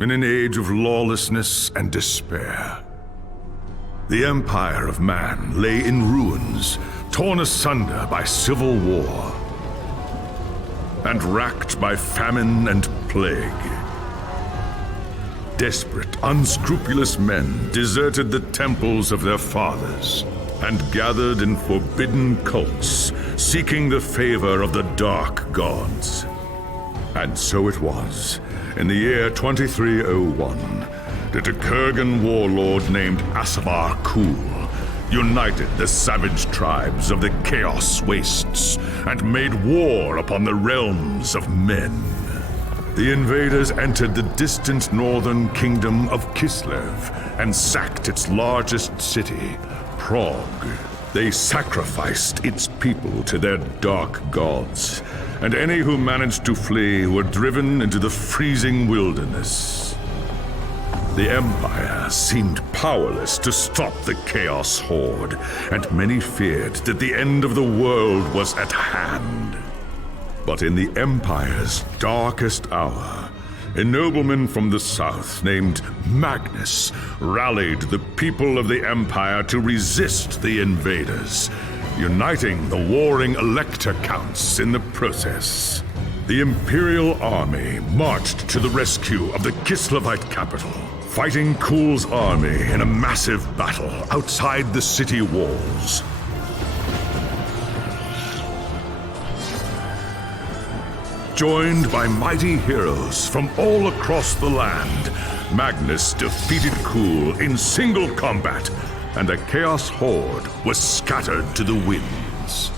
in an age of lawlessness and despair. The empire of man lay in ruins, torn asunder by civil war, and racked by famine and plague. Desperate, unscrupulous men deserted the temples of their fathers and gathered in forbidden cults, seeking the favor of the dark gods. And so it was, in the year 2301, that a Kurgan warlord named Asavar Kul united the savage tribes of the Chaos Wastes and made war upon the realms of men. The invaders entered the distant northern kingdom of Kislev and sacked its largest city, Prague. They sacrificed its people to their dark gods, and any who managed to flee were driven into the freezing wilderness. The Empire seemed powerless to stop the Chaos Horde, and many feared that the end of the world was at hand. But in the Empire's darkest hour, a nobleman from the south named Magnus rallied the people of the Empire to resist the invaders, uniting the warring Elector Counts in the process. The Imperial Army marched to the rescue of the Kislevite capital, fighting Kul's army in a massive battle outside the city walls. Joined by mighty heroes from all across the land, Magnus defeated Kul in single combat, and the Chaos Horde was scattered to the winds.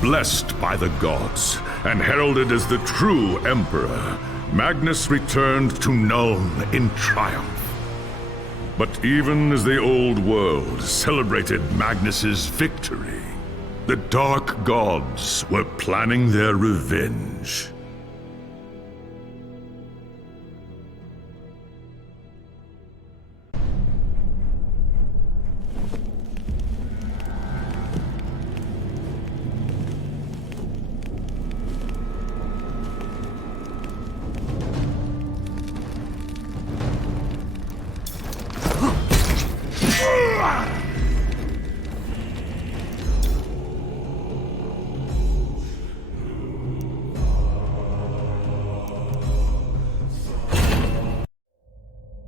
Blessed by the gods and heralded as the true Emperor, Magnus returned to Nuln in triumph. But even as the old world celebrated Magnus's victory, the dark gods were planning their revenge.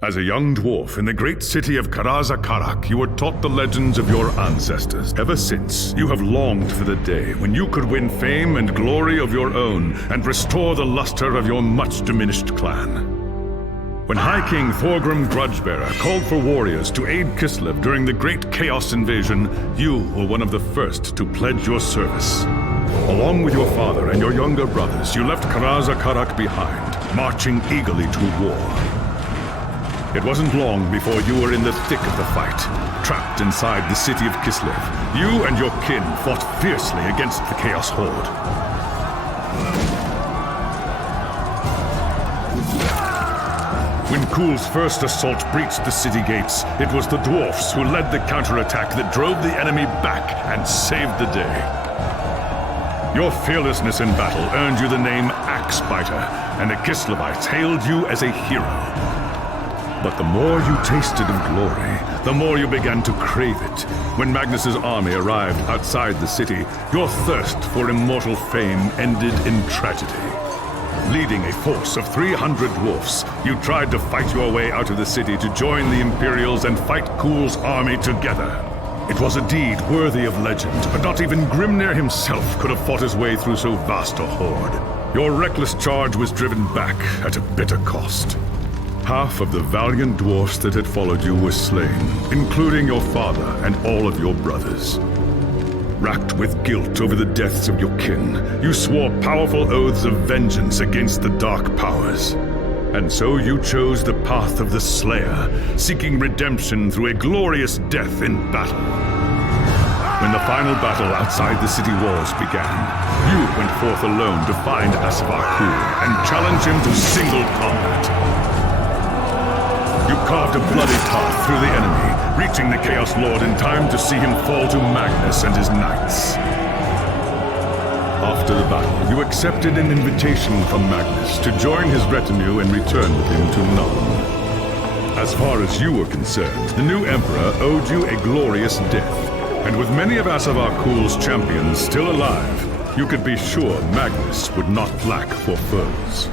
As a young dwarf in the great city of Karazakarak, you were taught the legends of your ancestors. Ever since, you have longed for the day when you could win fame and glory of your own and restore the luster of your much-diminished clan. When High King Thorgrim Grudgebearer called for warriors to aid Kislev during the Great Chaos Invasion, you were one of the first to pledge your service. Along with your father and your younger brothers, you left Karazakarak behind, marching eagerly to war. It wasn't long before you were in the thick of the fight, trapped inside the city of Kislev. You and your kin fought fiercely against the Chaos Horde. When Kul's first assault breached the city gates, it was the dwarfs who led the counterattack that drove the enemy back and saved the day. Your fearlessness in battle earned you the name Axebiter, and the Kislevites hailed you as a hero. But the more you tasted of glory, the more you began to crave it. When Magnus's army arrived outside the city, your thirst for immortal fame ended in tragedy. Leading a force of 300 dwarfs, you tried to fight your way out of the city to join the Imperials and fight Kul's army together. It was a deed worthy of legend, but not even Grimnir himself could have fought his way through so vast a horde. Your reckless charge was driven back at a bitter cost. Half of the valiant dwarfs that had followed you were slain, including your father and all of your brothers. Racked with guilt over the deaths of your kin, you swore powerful oaths of vengeance against the dark powers. And so you chose the path of the Slayer, seeking redemption through a glorious death in battle. When the final battle outside the city walls began, you went forth alone to find Asavar Kul and challenge him to single combat. You carved a bloody path through the enemy, reaching the Chaos Lord in time to see him fall to Magnus and his knights. After the battle, you accepted an invitation from Magnus to join his retinue and return with him to Nacon. As far as you were concerned, the new Emperor owed you a glorious death. And with many of Asavar-Kul's champions still alive, you could be sure Magnus would not lack for foes.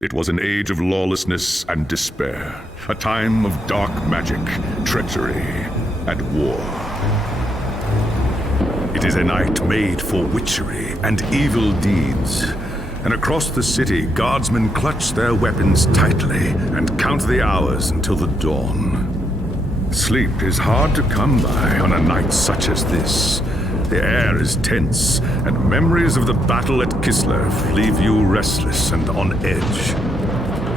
It was an age of lawlessness and despair, a time of dark magic, treachery, and war. It is a night made for witchery and evil deeds, and across the city, guardsmen clutch their weapons tightly and count the hours until the dawn. Sleep is hard to come by on a night such as this. The air is tense, and memories of the battle at Kislev leave you restless and on edge.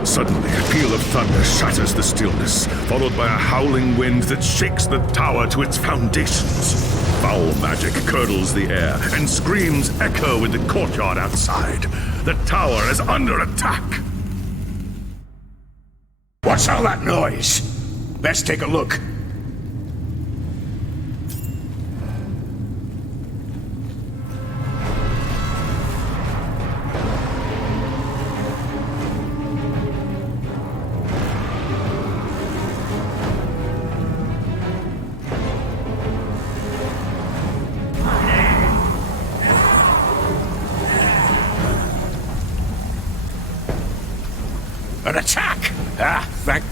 Suddenly, a peal of thunder shatters the stillness, followed by a howling wind that shakes the tower to its foundations. Foul magic curdles the air, and screams echo in the courtyard outside. The tower is under attack! What's all that noise? Let's take a look. An attack! Ah, thank...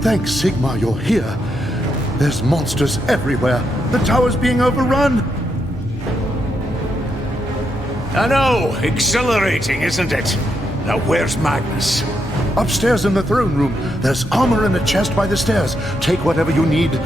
Thanks, Sigmar, you're here. There's monsters everywhere. The tower's being overrun. I know, exhilarating, isn't it? Now where's Magnus? Upstairs in the throne room. There's armor in a chest by the stairs. Take whatever you need.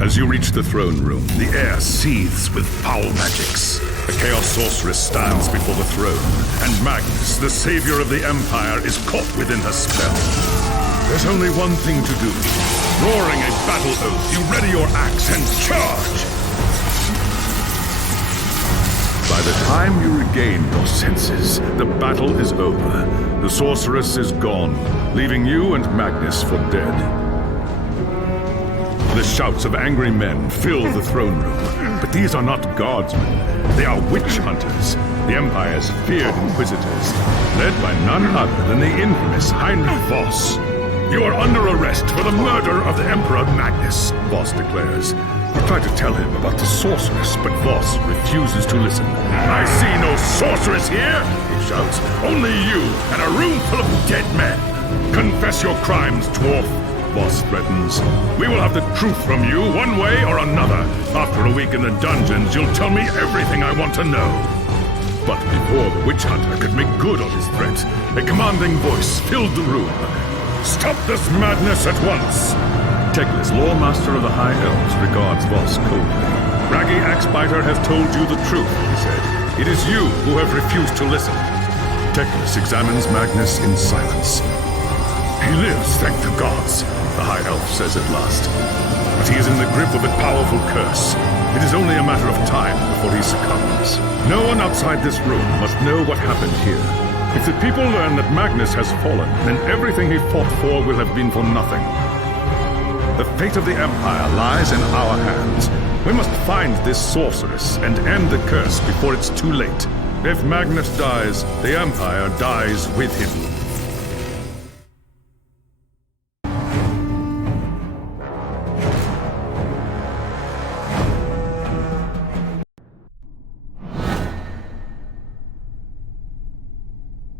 As you reach the throne room, the air seethes with foul magics. The Chaos Sorceress stands before the throne, and Magnus, the savior of the Empire, is caught within her spell. There's only one thing to do. Roaring a battle oath, you ready your axe and charge! By the time you regain your senses, the battle is over. The Sorceress is gone, leaving you and Magnus for dead. The shouts of angry men fill the throne room, but these are not guardsmen. They are witch hunters, the Empire's feared inquisitors, led by none other than the infamous Heinrich Voss. You are under arrest for the murder of the Emperor Magnus, Voss declares. You try to tell him about the sorceress, but Voss refuses to listen. I see no sorceress here, he shouts. Only you and a room full of dead men. Confess your crimes, dwarf. Voss threatens. We will have the truth from you, one way or another. After a week in the dungeons, you'll tell me everything I want to know. But before the witch hunter could make good on his threat, a commanding voice filled the room. Stop this madness at once! Teclis, Lawmaster of the High Elves, regards Voss coldly. Raggy Axebiter has told you the truth, he said. It is you who have refused to listen. Teclis examines Magnus in silence. He lives, thank the gods, the High Elf says at last. But he is in the grip of a powerful curse. It is only a matter of time before he succumbs. No one outside this room must know what happened here. If the people learn that Magnus has fallen, then everything he fought for will have been for nothing. The fate of the Empire lies in our hands. We must find this sorceress and end the curse before it's too late. If Magnus dies, the Empire dies with him.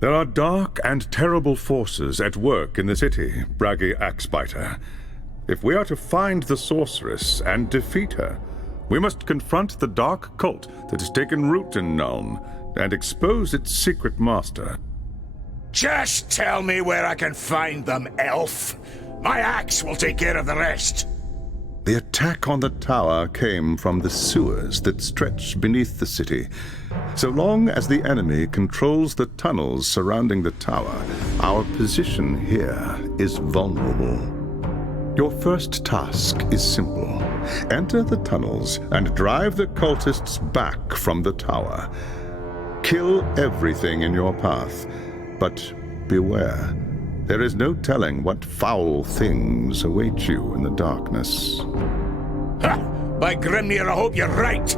There are dark and terrible forces at work in the city, Braggy Axebiter. If we are to find the sorceress and defeat her, we must confront the dark cult that has taken root in Nuln and expose its secret master. Just tell me where I can find them, elf. My axe will take care of the rest. The attack on the tower came from the sewers that stretch beneath the city. So long as the enemy controls the tunnels surrounding the tower, our position here is vulnerable. Your first task is simple. Enter the tunnels and drive the cultists back from the tower. Kill everything in your path, but beware. There is no telling what foul things await you in the darkness. Ha! By Grimnir, I hope you're right!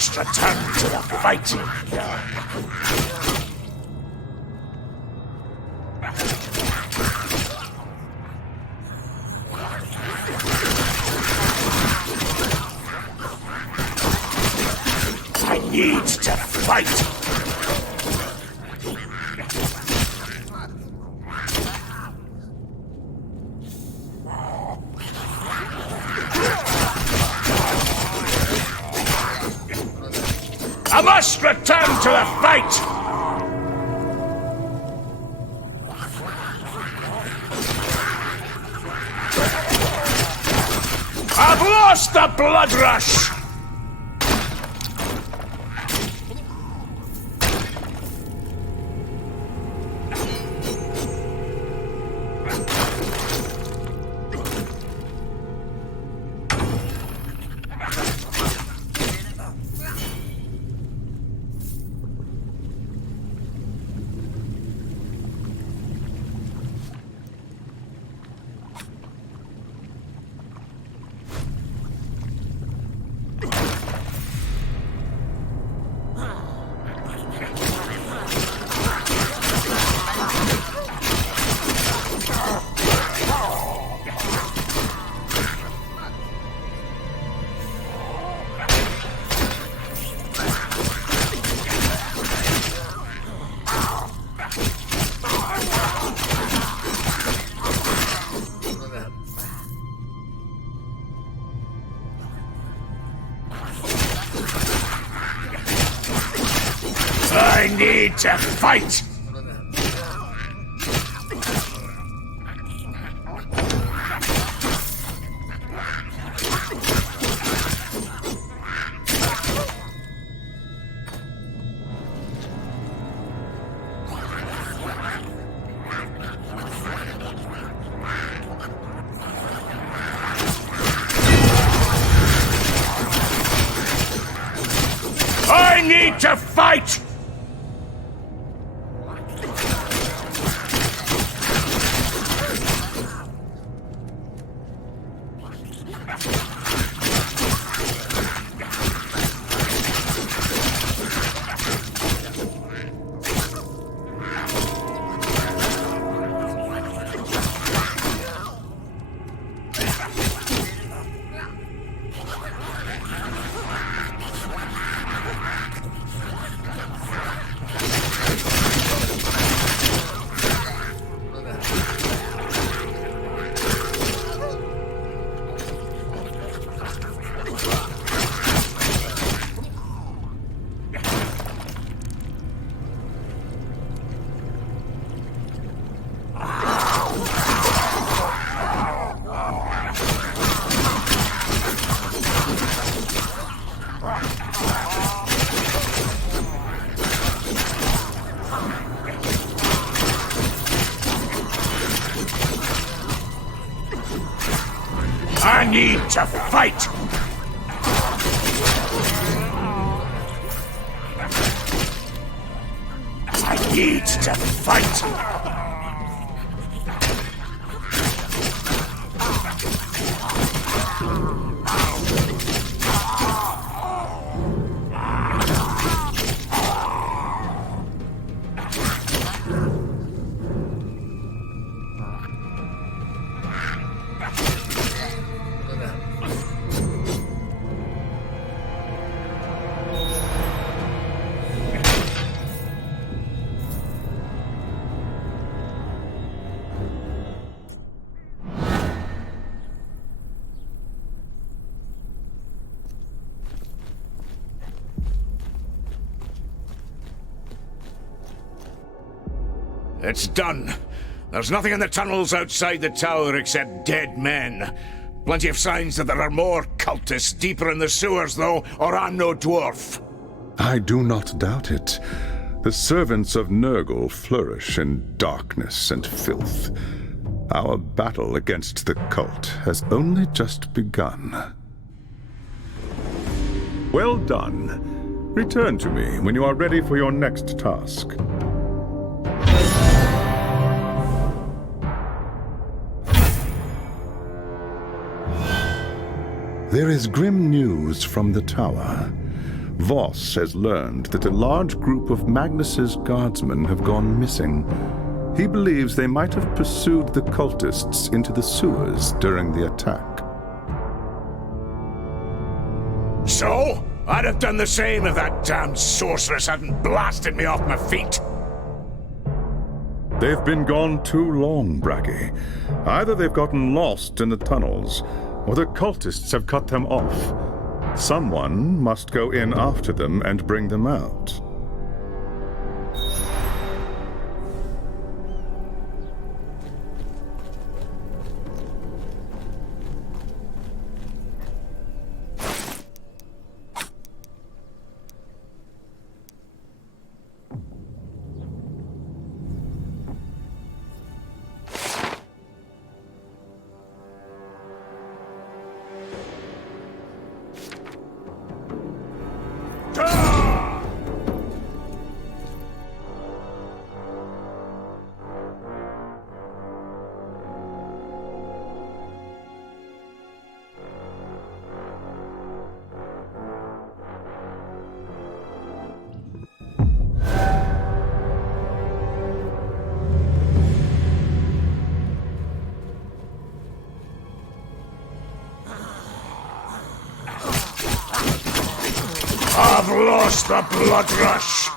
must return to the fight. I need to fight. I must return to the fight! I've lost the blood rush! I need to fight! I need to fight! I need to fight! I need to fight! It's done. There's nothing in the tunnels outside the tower except dead men. Plenty of signs that there are more cultists deeper in the sewers, though, or I'm no dwarf. I do not doubt it. The servants of Nurgle flourish in darkness and filth. Our battle against the cult has only just begun. Well done. Return to me when you are ready for your next task. There is grim news from the tower. Voss has learned that a large group of Magnus's guardsmen have gone missing. He believes they might have pursued the cultists into the sewers during the attack. So? I'd have done the same if that damned sorceress hadn't blasted me off my feet. They've been gone too long, Bragi. Either they've gotten lost in the tunnels, or the cultists have cut them off. Someone must go in after them and bring them out. I've lost the blood rush!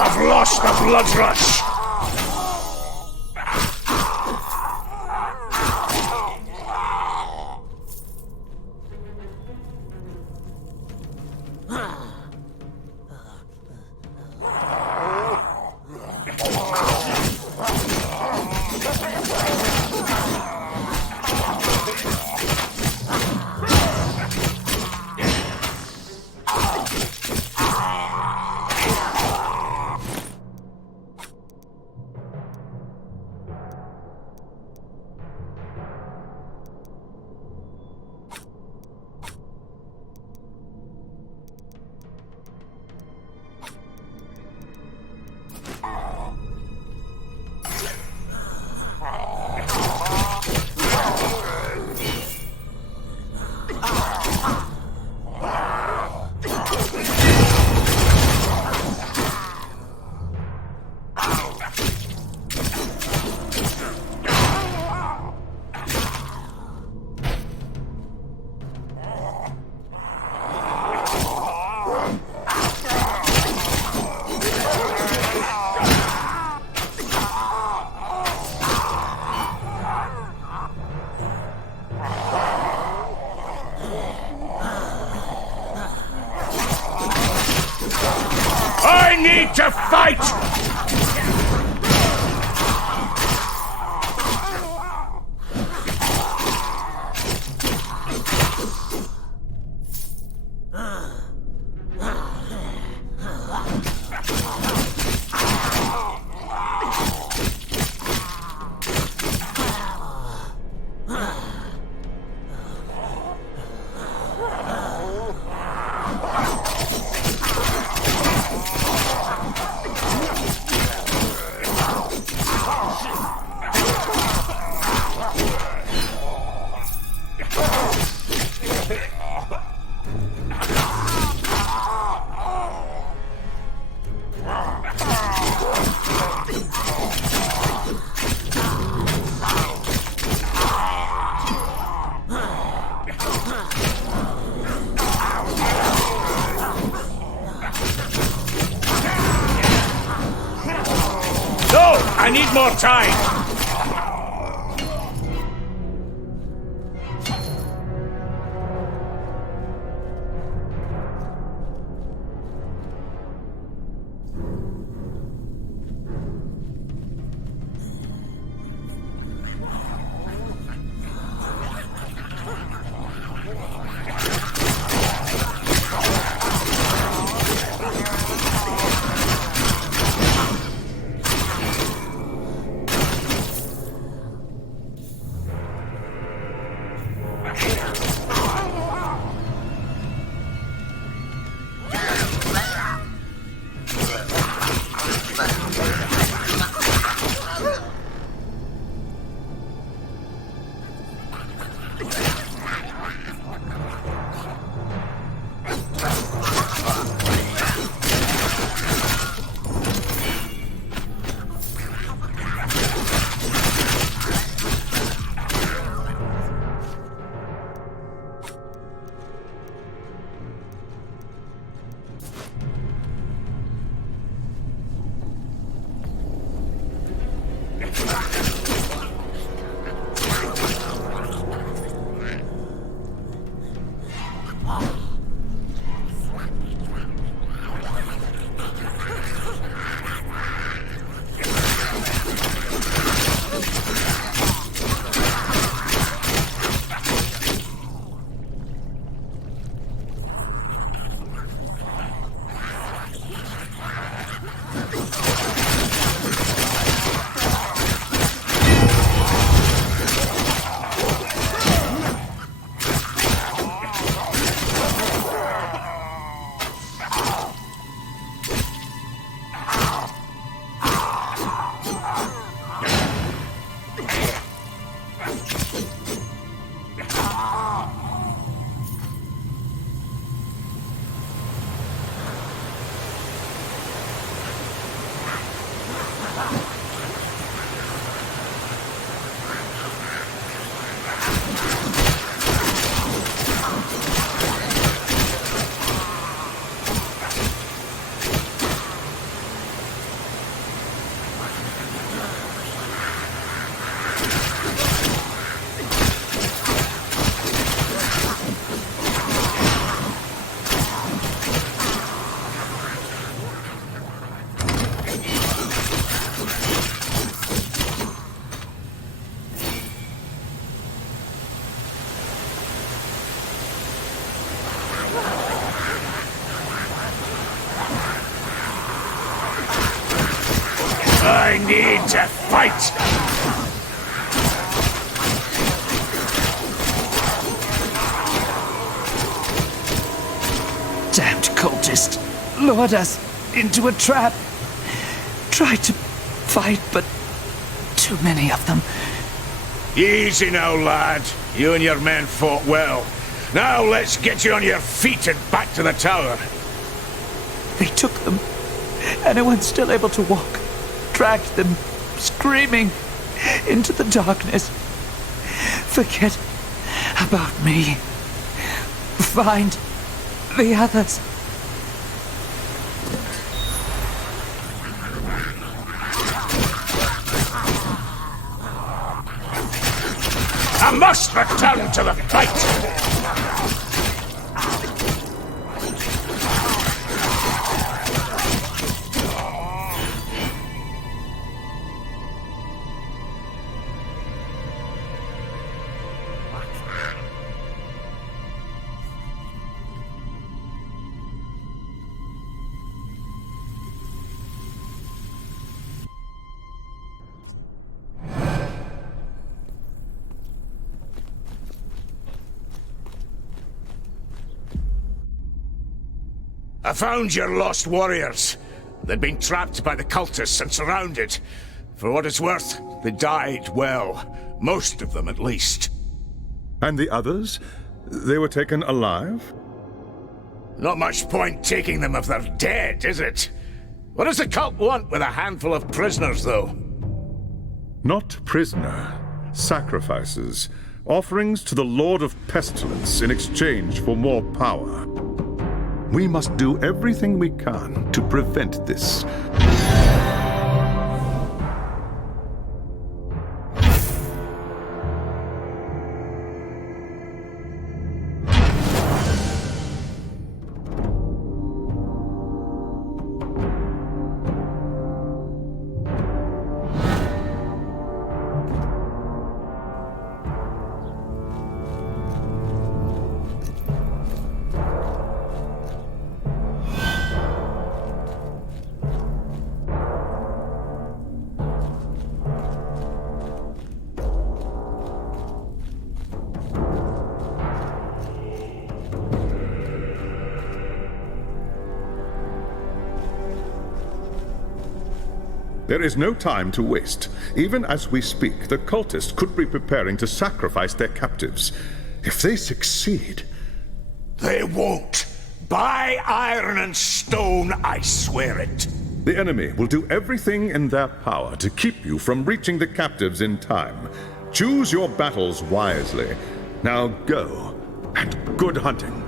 I've lost the blood rush! No! I need more time! I need to fight! Damned cultist lured us into a trap. Tried to fight, but too many of them. Easy now, lad. You and your men fought well. Now let's get you on your feet and back to the tower. They took them. Anyone's still able to walk. Dragged them, screaming, into the darkness. Forget about me. Find the others. I must return to the fight! I found your lost warriors. They'd been trapped by the cultists and surrounded. For what it's worth, they died well. Most of them, at least. And the others? They were taken alive? Not much point taking them if they're dead, is it? What does the cult want with a handful of prisoners, though? Not prisoner. Sacrifices. Offerings to the Lord of Pestilence in exchange for more power. We must do everything we can to prevent this. There is no time to waste. Even as we speak, the cultists could be preparing to sacrifice their captives. If they succeed... They won't. By iron and stone, I swear it. The enemy will do everything in their power to keep you from reaching the captives in time. Choose your battles wisely. Now go, and good hunting.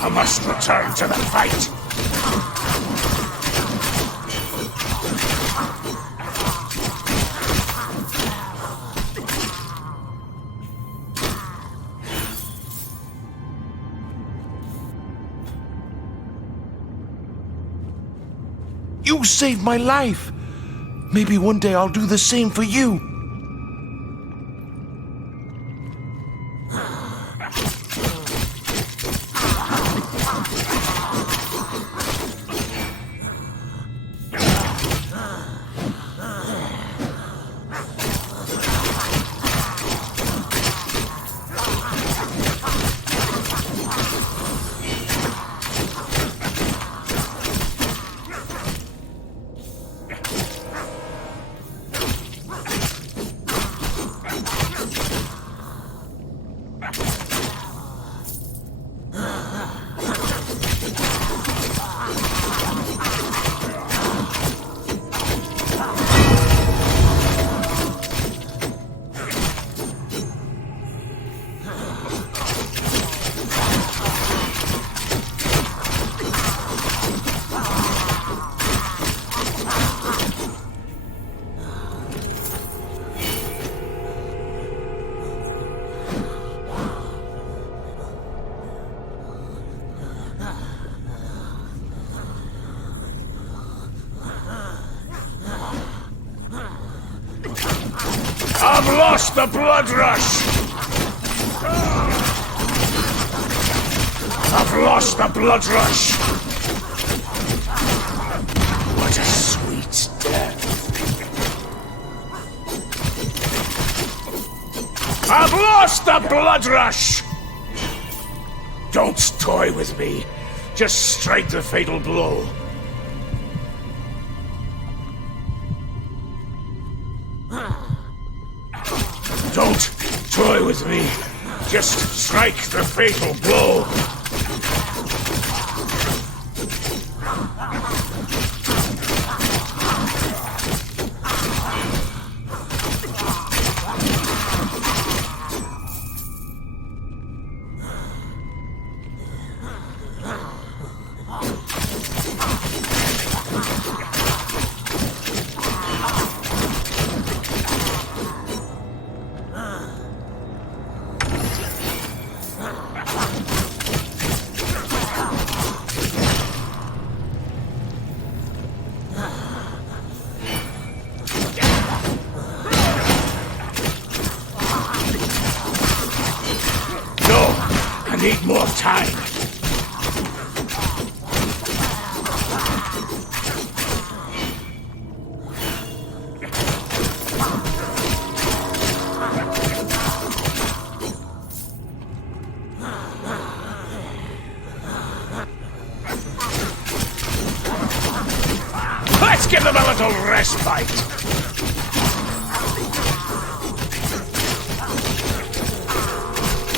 I must return to the fight. You saved my life. Maybe one day I'll do the same for you. I've lost the blood rush! I've lost the blood rush! What a sweet death! I've lost the blood rush! Don't toy with me. Just strike the fatal blow. Don't toy with me. Just strike the fatal blow. I need more time. Let's give them a little respite.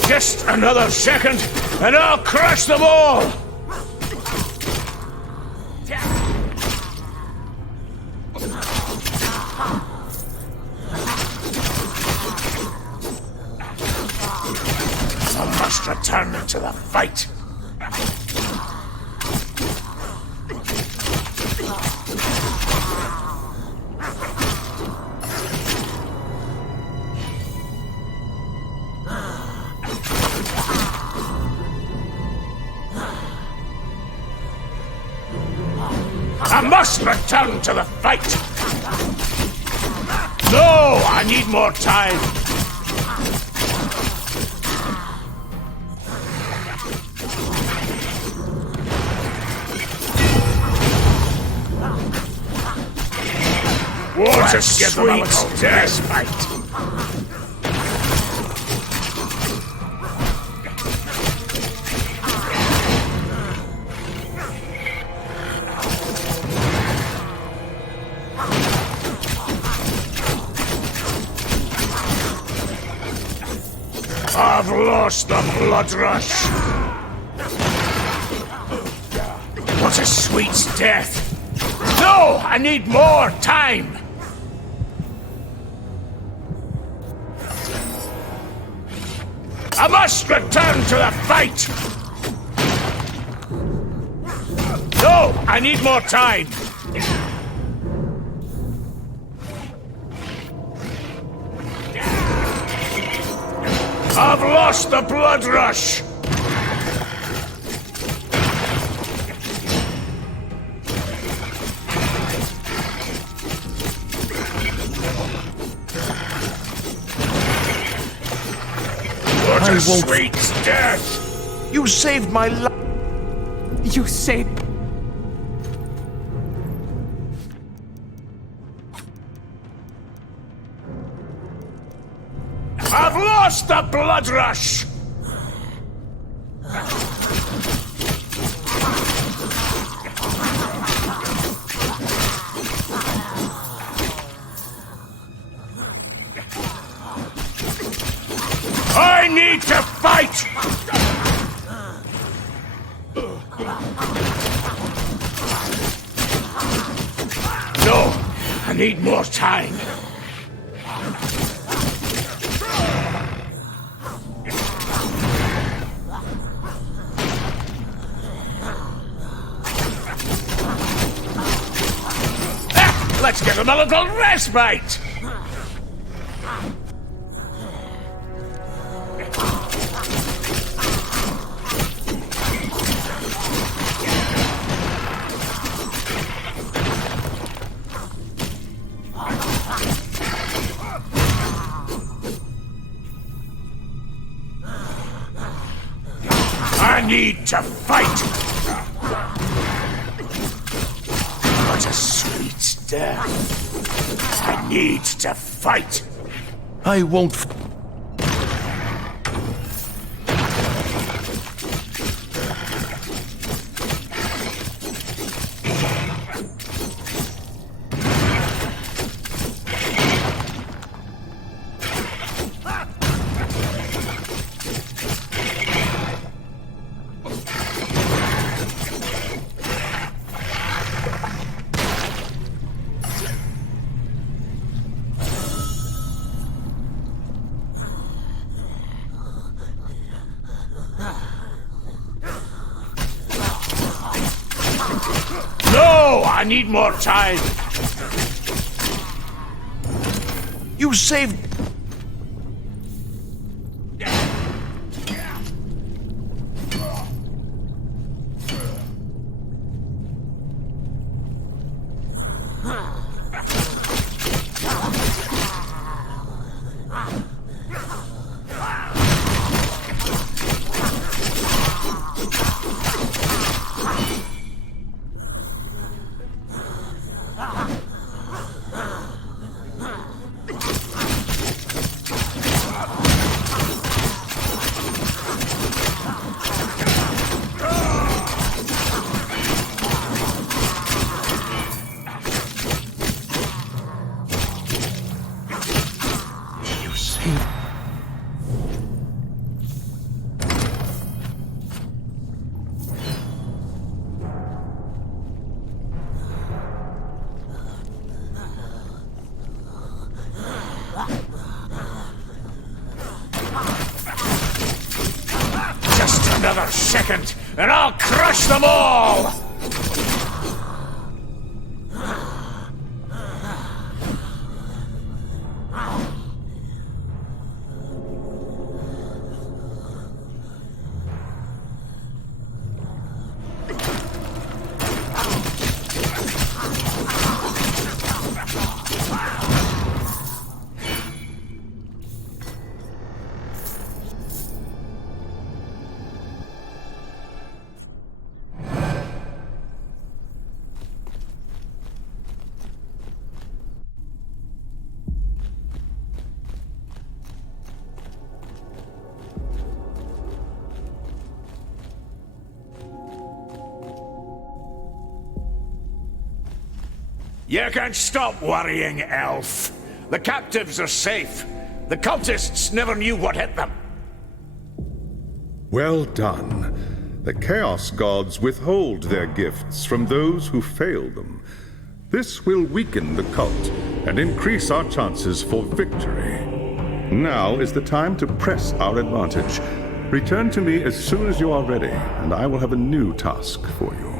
Just another second, and I'll crush them all! return to the fight. I must return to the fight! No! I need more time! What a sweet respite! I've lost the blood rush. What a sweet death. No, I need more time. I must return to the fight. No, I need more time. I've lost the blood rush! What a sweet death! You saved my life. You saved... I've lost the blood rush! I need to fight! No, I need more time. Let's give him a little respite! I need to fight! What a sweet death. I need to fight. I won't. No, I need more time. You saved. Another second, and I'll crush them all! You can stop worrying, elf. The captives are safe. The cultists never knew what hit them. Well done. The Chaos Gods withhold their gifts from those who fail them. This will weaken the cult and increase our chances for victory. Now is the time to press our advantage. Return to me as soon as you are ready, and I will have a new task for you.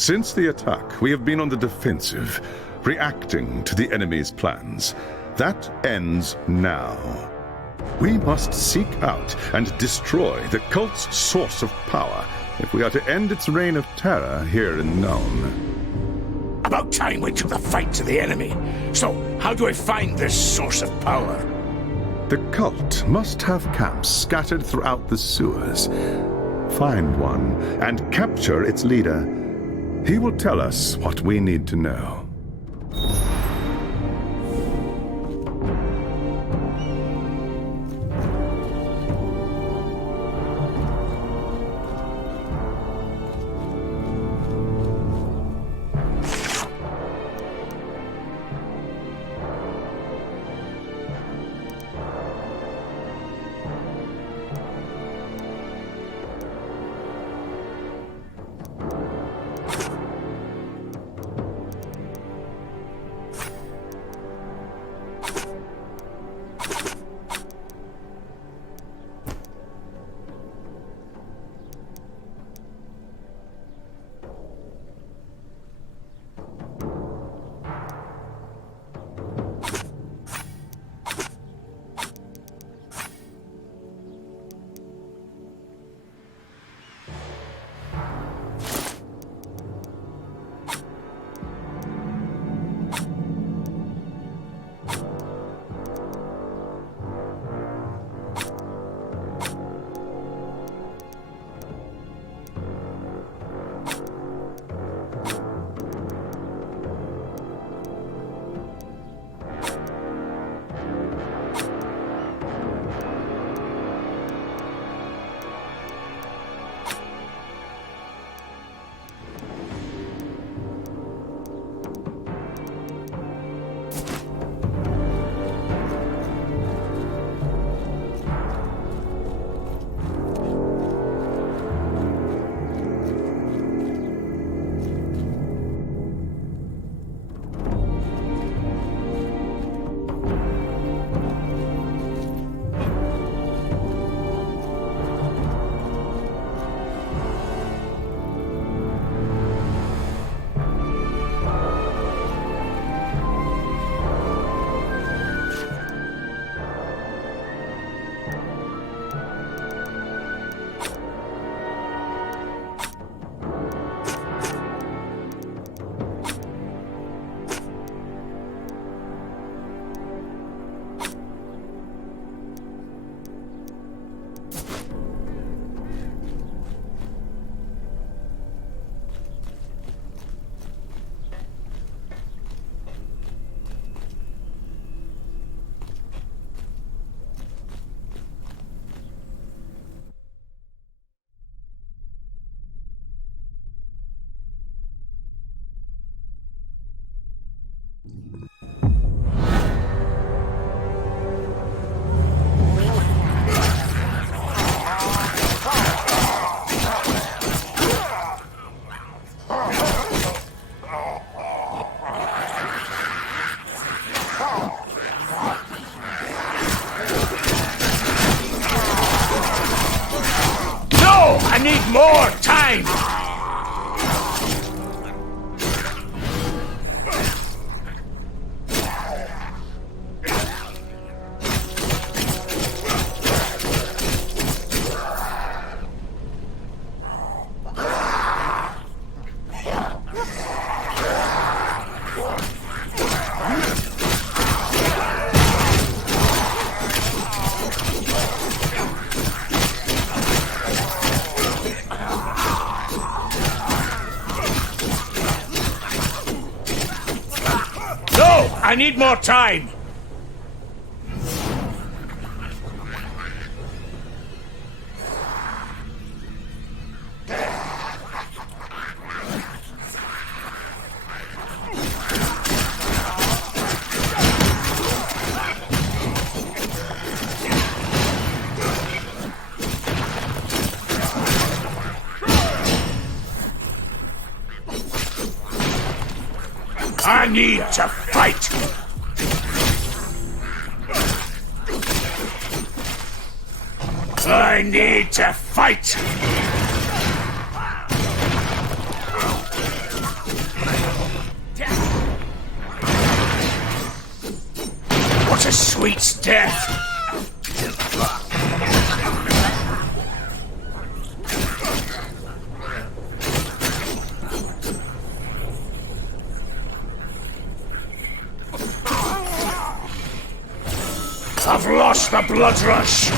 Since the attack, we have been on the defensive, reacting to the enemy's plans. That ends now. We must seek out and destroy the cult's source of power if we are to end its reign of terror here in Nacon. About time we took the fight to the enemy. So, how do I find this source of power? The cult must have camps scattered throughout the sewers. Find one and capture its leader. He will tell us what we need to know. more time! I need more time! I need to fight! I need to fight! What a sweet death! I've lost the blood rush!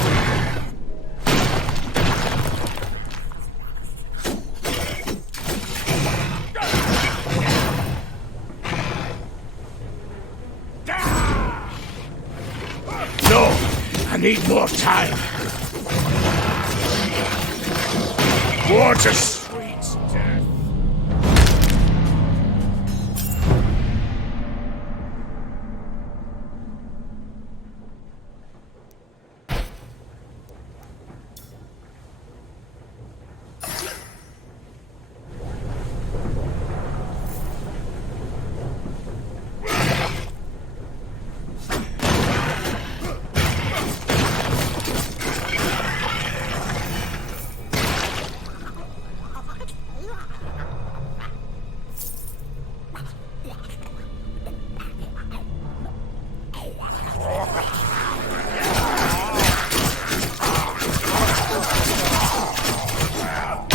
No! I need more time! What a sweet death!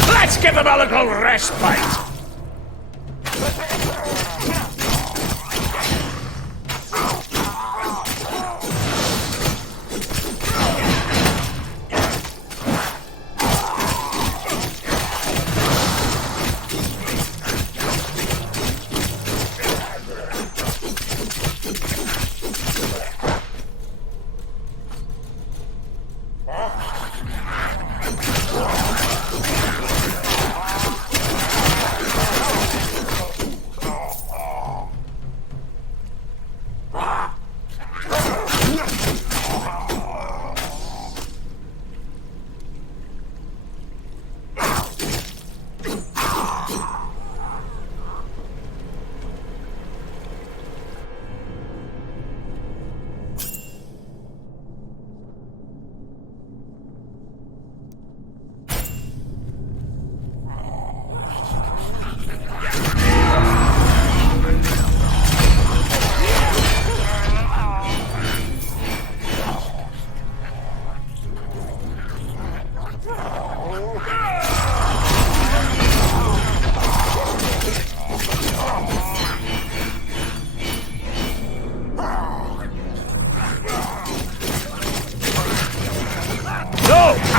Let's give them a little respite!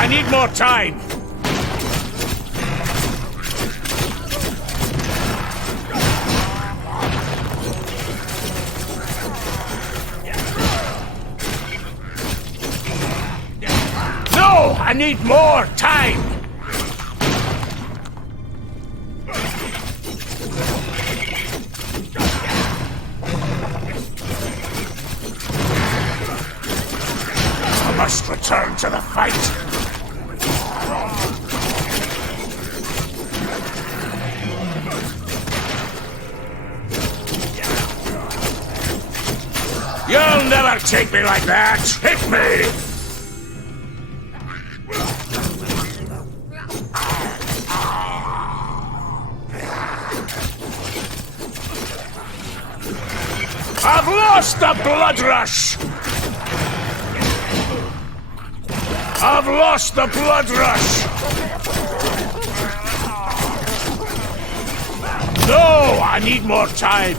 I need more time! No! I need more time! I must return to the fight! You'll never take me like that! Hit me! I've lost the blood rush! I've lost the blood rush! No, I need more time.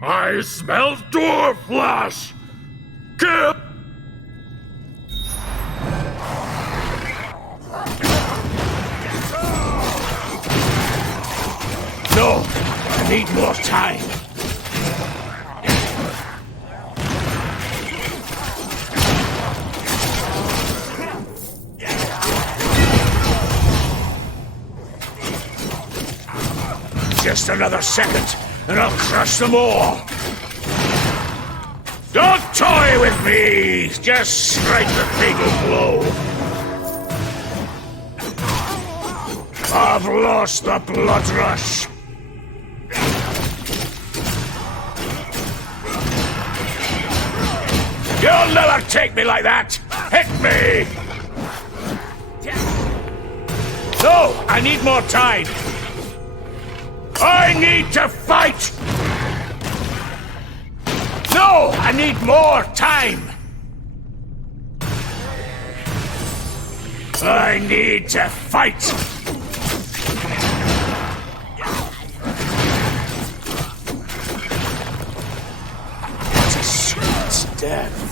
I smell dwarf flesh! Kill! No, I need more time. Just another second, and I'll crush them all. Don't toy with me! Just strike the fatal blow. I've lost the blood rush. You'll never take me like that! Hit me! No, I need more time. I need to fight! No, I need more time! I need to fight! What a sweet death.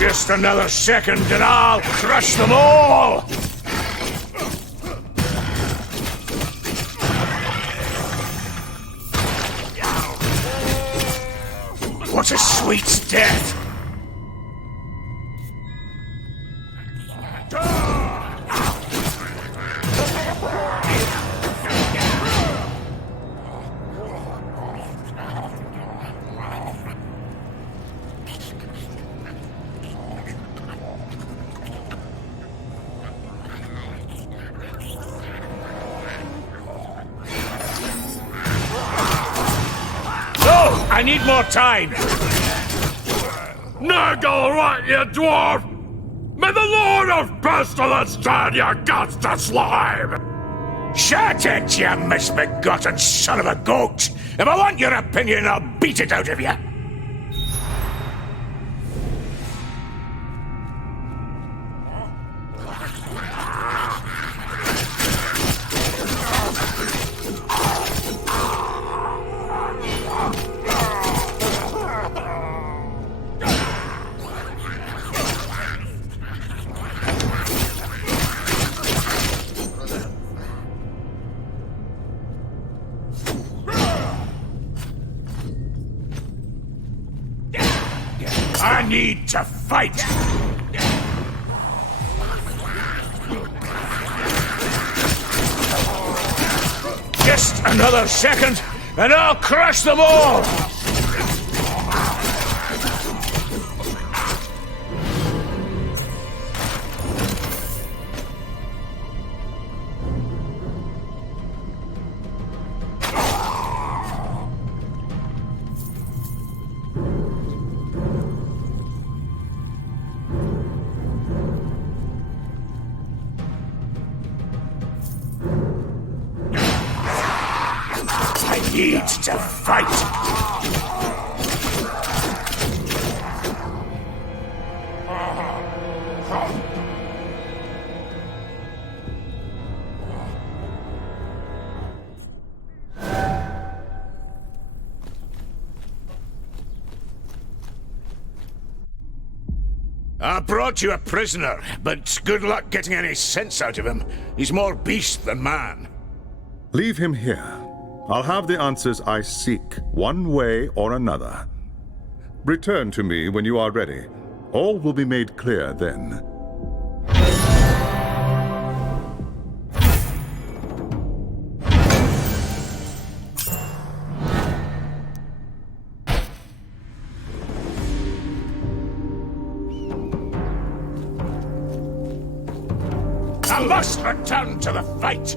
Just another second and I'll crush them all! What a sweet death! I need more time! Naggle right, you dwarf! May the Lord of Pestilence turn your guts to slime! Shut it, you misbegotten son of a goat! If I want your opinion, I'll beat it out of you! I need to fight! Another second, and I'll crush them all! I need to fight! I brought you a prisoner, but good luck getting any sense out of him. He's more beast than man. Leave him here. I'll have the answers I seek, one way or another. Return to me when you are ready. All will be made clear then. I must return to the fight!